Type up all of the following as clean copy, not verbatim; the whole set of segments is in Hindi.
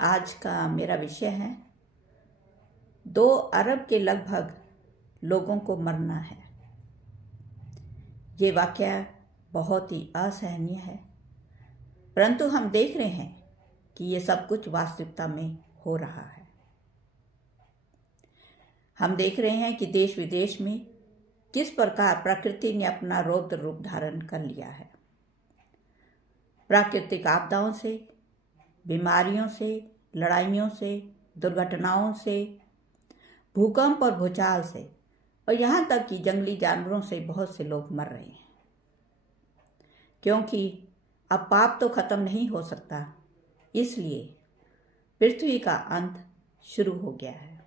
आज का मेरा विषय है 2 अरब के लगभग लोगों को मरना है। ये वाकया बहुत ही असहनीय है, परंतु हम देख रहे हैं कि ये सब कुछ वास्तविकता में हो रहा है। हम देख रहे हैं कि देश विदेश में किस प्रकार प्रकृति ने अपना रौद्र रूप धारण कर लिया है। प्राकृतिक आपदाओं से, बीमारियों से, लड़ाइयों से, दुर्घटनाओं से, भूकंप और भूचाल से और यहाँ तक कि जंगली जानवरों से बहुत से लोग मर रहे हैं, क्योंकि अब पाप तो खत्म नहीं हो सकता, इसलिए पृथ्वी का अंत शुरू हो गया है।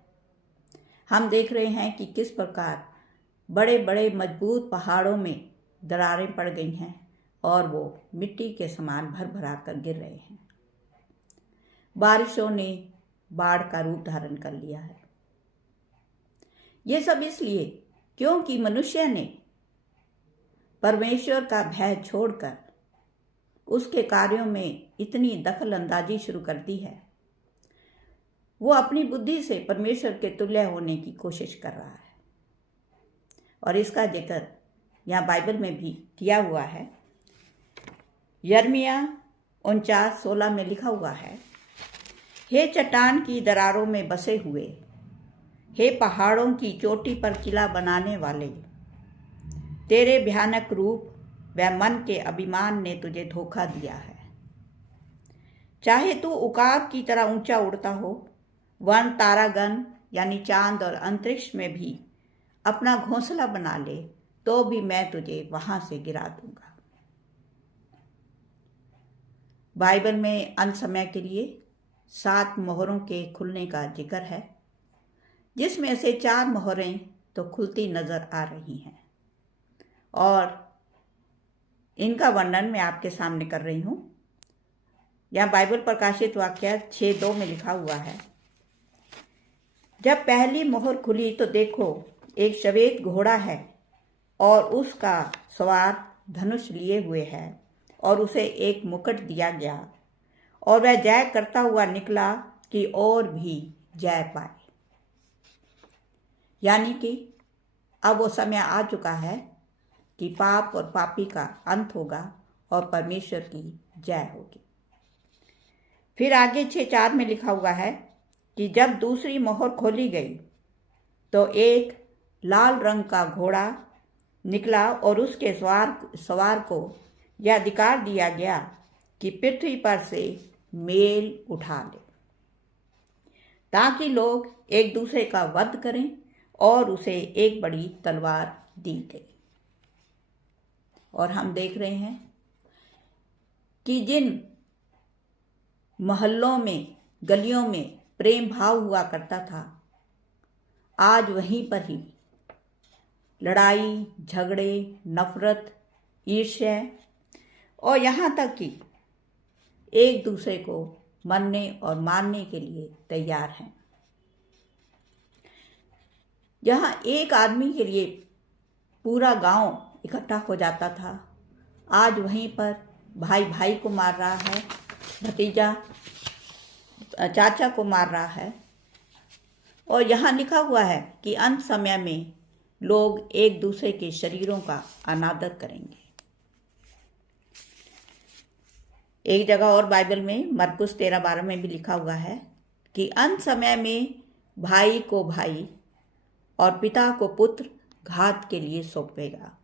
हम देख रहे हैं कि किस प्रकार बड़े बड़े मजबूत पहाड़ों में दरारें पड़ गई हैं और वो मिट्टी के समान भर भरा कर गिर रहे हैं। बारिशों ने बाढ़ का रूप धारण कर लिया है। ये सब इसलिए क्योंकि मनुष्य ने परमेश्वर का भय छोड़कर उसके कार्यों में इतनी दखल अंदाजी शुरू कर दी है। वो अपनी बुद्धि से परमेश्वर के तुल्य होने की कोशिश कर रहा है और इसका जिक्र यहाँ बाइबल में भी किया हुआ है। यिर्मयाह 49:16 में लिखा हुआ है, हे चट्टान की दरारों में बसे हुए, हे पहाड़ों की चोटी पर किला बनाने वाले, तेरे भयानक रूप व मन के अभिमान ने तुझे धोखा दिया है। चाहे तू उकाब की तरह ऊंचा उड़ता हो, वन तारागण यानी चांद और अंतरिक्ष में भी अपना घोंसला बना ले, तो भी मैं तुझे वहां से गिरा दूंगा। बाइबल में अंत समय के लिए 7 मोहरों के खुलने का जिक्र है, जिसमें से 4 मोहरें तो खुलती नजर आ रही हैं और इनका वर्णन मैं आपके सामने कर रही हूं। यहाँ बाइबल प्रकाशित वाक्य 6:2 में लिखा हुआ है, जब पहली मोहर खुली तो देखो एक श्वेत घोड़ा है और उसका सवार धनुष लिए हुए है और उसे एक मुकुट दिया गया और वह जय करता हुआ निकला कि और भी जय पाए। यानी कि अब वो समय आ चुका है कि पाप और पापी का अंत होगा और परमेश्वर की जय होगी। फिर आगे 6:4 में लिखा हुआ है कि जब दूसरी मोहर खोली गई तो एक लाल रंग का घोड़ा निकला और उसके सवार को यह अधिकार दिया गया कि पृथ्वी पर से मेल उठा ले, ताकि लोग एक दूसरे का वध करें, और उसे एक बड़ी तलवार दी गई। और हम देख रहे हैं कि जिन मोहल्लों में, गलियों में प्रेम भाव हुआ करता था, आज वहीं पर ही लड़ाई, झगड़े, नफरत, ईर्ष्या और यहाँ तक कि एक दूसरे को मरने और मारने के लिए तैयार हैं। जहाँ एक आदमी के लिए पूरा गांव इकट्ठा हो जाता था, आज वहीं पर भाई भाई को मार रहा है, भतीजा चाचा को मार रहा है। और यहाँ लिखा हुआ है कि अंत समय में लोग एक दूसरे के शरीरों का अनादर करेंगे। एक जगह और बाइबल में मरकुस 13:12 में भी लिखा हुआ है कि अंत समय में भाई को भाई और पिता को पुत्र घात के लिए सौंपेगा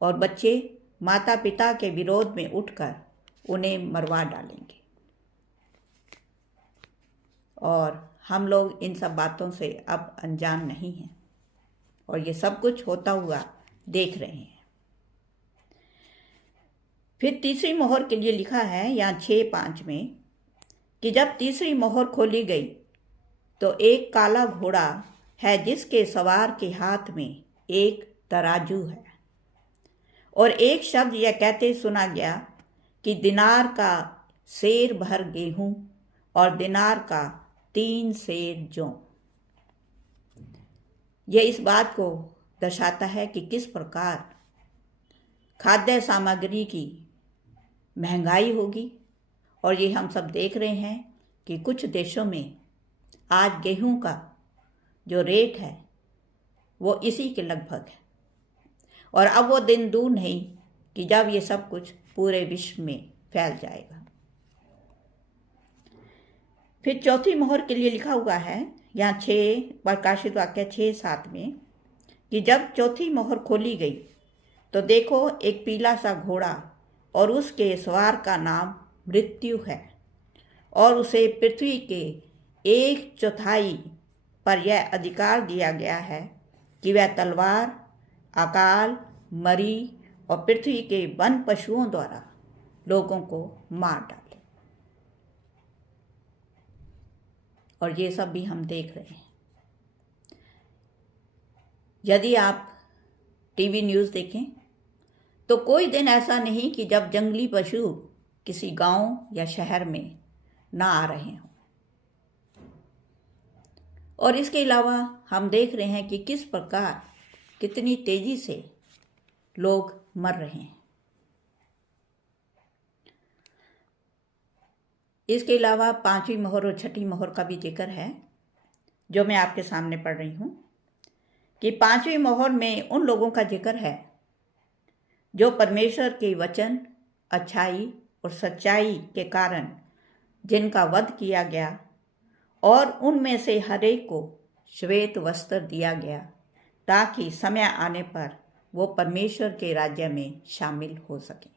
और बच्चे माता पिता के विरोध में उठकर उन्हें मरवा डालेंगे। और हम लोग इन सब बातों से अब अनजान नहीं हैं और ये सब कुछ होता हुआ देख रहे हैं। फिर तीसरी मोहर के लिए लिखा है यहाँ 6:5 में कि जब तीसरी मोहर खोली गई तो एक काला घोड़ा है जिसके सवार के हाथ में एक तराजू है और एक शब्द यह कहते सुना गया कि दिनार का सेर भर गेहूं और दिनार का 3 सेर जौ। यह इस बात को दर्शाता है कि किस प्रकार खाद्य सामग्री की महंगाई होगी और ये हम सब देख रहे हैं कि कुछ देशों में आज गेहूं का जो रेट है वो इसी के लगभग है, और अब वो दिन दूर नहीं कि जब ये सब कुछ पूरे विश्व में फैल जाएगा। फिर चौथी मोहर के लिए लिखा हुआ है यहाँ 6 प्रकाशित वाक्य 6:7 में कि जब चौथी मोहर खोली गई तो देखो एक पीला सा घोड़ा, और उसके सवार का नाम मृत्यु है, और उसे पृथ्वी के 1/4 पर यह अधिकार दिया गया है कि वह तलवार, अकाल, मरी और पृथ्वी के वन पशुओं द्वारा लोगों को मार डाले। और ये सब भी हम देख रहे हैं। यदि आप टीवी न्यूज़ देखें तो कोई दिन ऐसा नहीं कि जब जंगली पशु किसी गांव या शहर में ना आ रहे हों। और इसके अलावा हम देख रहे हैं कि किस प्रकार कितनी तेजी से लोग मर रहे हैं। इसके अलावा 5वीं मोहर और 6ठी मोहर का भी जिक्र है जो मैं आपके सामने पढ़ रही हूँ कि 5वीं मोहर में उन लोगों का जिक्र है जो परमेश्वर के वचन, अच्छाई और सच्चाई के कारण जिनका वध किया गया, और उनमें से हर एक को श्वेत वस्त्र दिया गया ताकि समय आने पर वो परमेश्वर के राज्य में शामिल हो सके।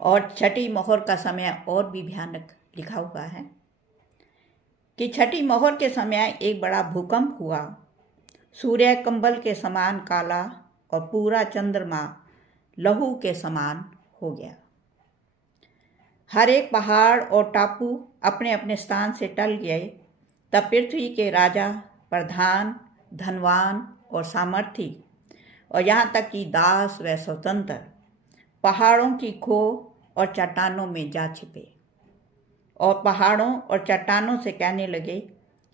और 6ठी मोहर का समय और भी भयानक लिखा हुआ है कि 6ठी मोहर के समय एक बड़ा भूकंप हुआ, सूर्य कंबल के समान काला और पूरा चंद्रमा लहू के समान हो गया। हर एक पहाड़ और टापू अपने अपने स्थान से टल गए। तब पृथ्वी के राजा, प्रधान, धनवान और सामर्थी, और यहाँ तक कि दास व स्वतंत्र पहाड़ों की खो और चट्टानों में जा छिपे, और पहाड़ों और चट्टानों से कहने लगे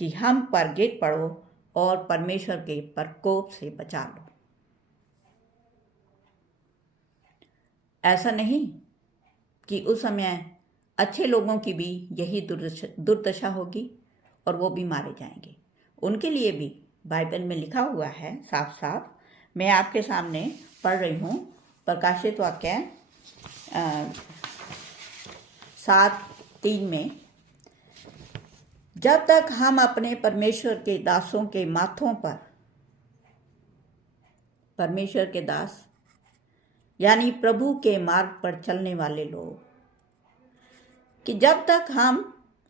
कि हम पर गिर पड़ो और परमेश्वर के प्रकोप से बचा लो। ऐसा नहीं कि उस समय अच्छे लोगों की भी यही दुर्दशा होगी और वो भी मारे जाएंगे। उनके लिए भी बाइबल में लिखा हुआ है साफ साफ। मैं आपके सामने पढ़ रही हूँ प्रकाशित वाक्य 7:3 में, जब तक हम अपने परमेश्वर के दासों के माथों पर, परमेश्वर के दास यानी प्रभु के मार्ग पर चलने वाले लोग, कि जब तक हम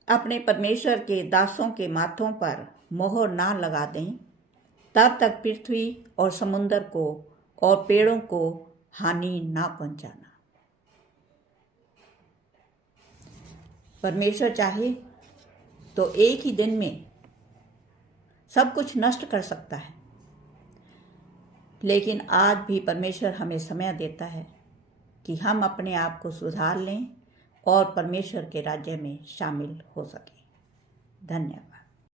अपने परमेश्वर के दासों के माथों पर मोहर ना लगा दें, तब तक पृथ्वी और समुद्र को और पेड़ों को हानि ना पहुंचाना। परमेश्वर चाहे तो एक ही दिन में सब कुछ नष्ट कर सकता है, लेकिन आज भी परमेश्वर हमें समय देता है कि हम अपने आप को सुधार लें और परमेश्वर के राज्य में शामिल हो सकें। धन्यवाद।